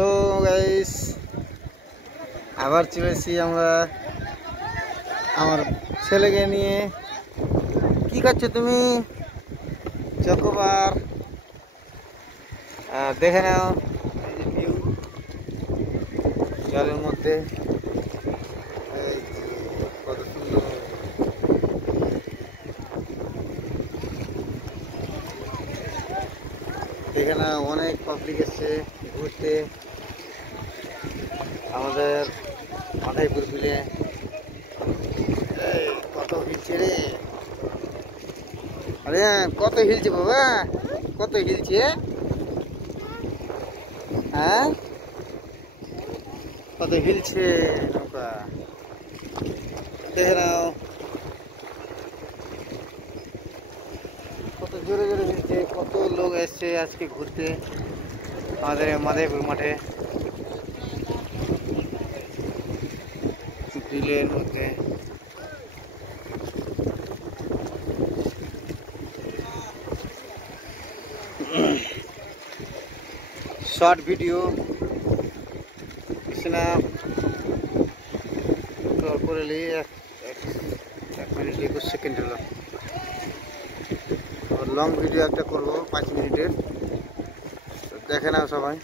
Hello guys, আবার চলেছি আমরা আমার ছেলেকে নিয়ে। কি করছো তুমি? চকোবার দেখে নাও, এই যে ভিউ জলের মধ্যে, এই যে কত সুন্দর। দেখে নাও, অনেক পাবলিক এসছে ঘুরতে আমাদের মাথাইপুর বিলে। কত হিলছে রে, আরে কত হিলছে বাবা, কত হিলছে। হ্যাঁ, কত হিলছে নৌকা, দেখে নাও কত জোরে জোরে হিলছে। কত লোক এসছে আজকে ঘুরতে আমাদের মাদারীপুর মাঠে বিলের মধ্যে। শর্ট ভিডিও না করে নিই, 1 মিনিট 21 সেকেন্ড হলো। লং ভিডিও একটা করবো 5 মিনিটের, দেখে নাও সবাই।